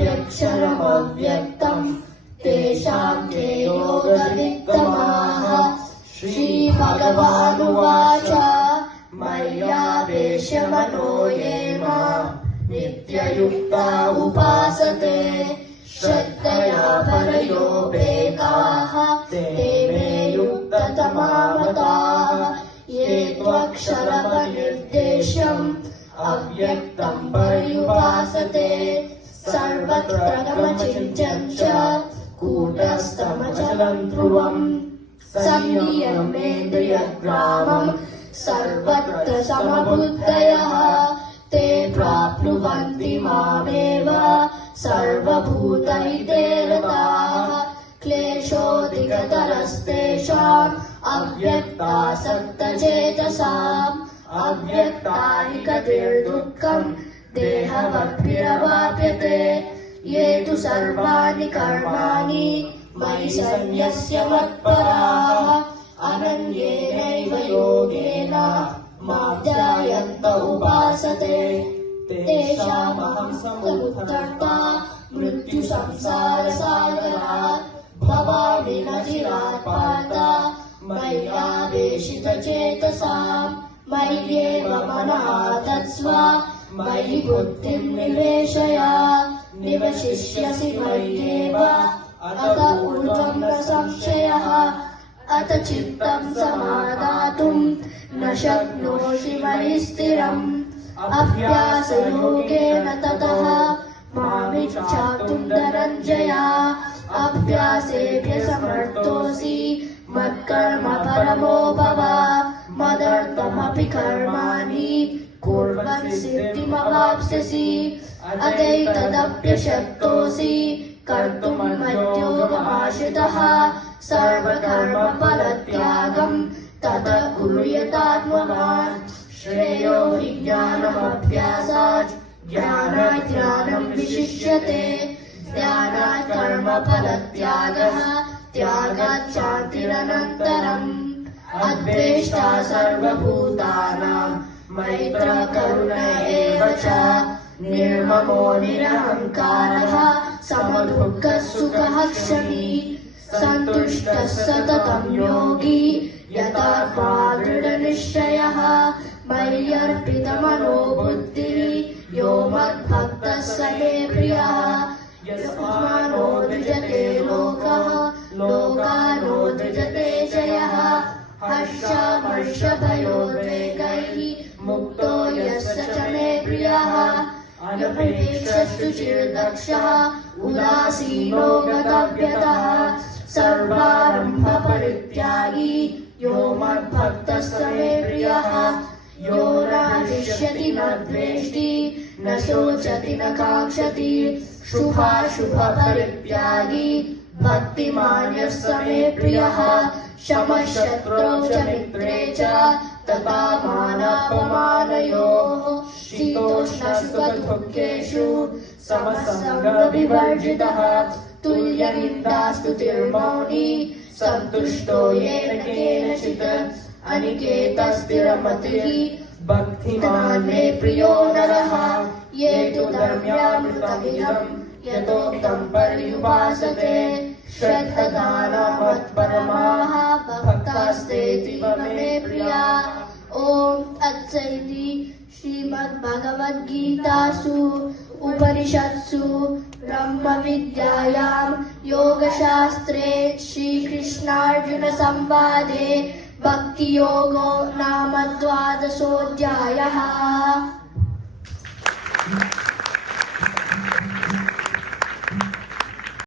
योऽप्यक्षरमव्यक्तम् तेषां के योगवित्तमाः। श्रीभगवानुवाच मय्यावेश्य मनो ये मां नित्ययुक्ता उपासते श्रद्धया परयोपेताः ते मे युक्ततमा मताः। ये त्वक्षरमनिर्देश्यम् अव्यक्तं पर्युपासते सर्वत्र गमचिन्त्यं च कूटस्थमचलं ध्रुवम् संनियम्येन्द्रियग्रामम् सर्वत्र समबुद्धयः ते प्राप्नुवन्ति मामेव सर्वभूतहिते रताः। क्लेशोऽधिकतरस्तेषाम् अव्यक्तासक्तचेतसाम् अव्यक्ता हि गतिर्दुःखम् देहवद्भिरवाप्यते। ये तु सर्वाणि कर्माणि मयि सन्न्यस्य मत्पराः अनन्येनैव योगेन मां ध्यायन्त उपासते तेषामहं समुद्धर्ता मृत्युसंसारसागरात् भवामि न चिरात् पार्थ मय्यावेशितचेतसाम्। मय्येव मनः तत्स्व मयि बुद्धिं निवेशय निवशिष्यसि मय्येव अत ऊर्ध्वं न संशयः। अथ चित्तं समादातुं न शक्नोषि मयि स्थिरम् अभ्यासयोगेन ततः मामिच्छातुं धनञ्जय। अभ्यासेभ्यसमर्थोऽसि मत्कर्म परमो भव मदर्थमपि कर्माणि कुर्वन् सिद्धिमवाप्स्यसि। अदैतदप्यशक्तोऽसि कर्तुं मद्योगमाश्रितः सर्वकर्मफलत्यागम् ततः कुरु यथात्मवान्। श्रेयो हि ज्ञानमभ्यासात् ज्ञानात् ज्ञानं विशिष्यते ध्यानात् कर्मफलत्यागः त्यागात् शान्तिरनन्तरम्। अद्वेष्टा सर्वभूतानां मैत्रः करुण एव च निर्ममो निरहङ्कारः समदुःखः सुखः क्षमी सन्तुष्टः सततं योगी यथात्मा दृढनिश्चयः। मय्यर्पितमनो बुद्धिः यो मद्भक्तः स मे प्रियः। यस्मानो द्विजते लोकः लोकानो द्विजते च यः हर्षामर्षभयोद्वेगैः मुक्तो यस्य च मे प्रियः। अनपेक्षस्तुचिर्दक्षः उदासीनो गतव्यतः सर्वारम्भपरित्यागी यो मद्भक्तः मे प्रियः। यो राजिष्यति न द्वेष्टि न शोचति न काङ्क्षति शुभाशुभपरित्यागी भक्तिमान् यः मे प्रियः। शमः शत्रौ च मित्रे च तथा मानापमानयोः शीतोष्णसुखदुःखेषु समसङ्गविवर्जितः तुल्यनिन्दास्तुतिर्मौनी सन्तुष्टो येन केनचित् अनिकेतस्थिरमतिः भक्तिमान् मे प्रियो नरः। ये तु धर्म्यामृतमिदम् यथोक्तं पर्युपासते श्रद्धदाना मत्परमाः भक्तास्तेऽतीव मे प्रिया। ॐ तत्सदिति श्रीमद्भगवद्गीतासु उपनिषत्सु ब्रह्मविद्यायां योगशास्त्रे श्रीकृष्णार्जुनसंवादे भक्तियोगो नाम 12 अध्यायः।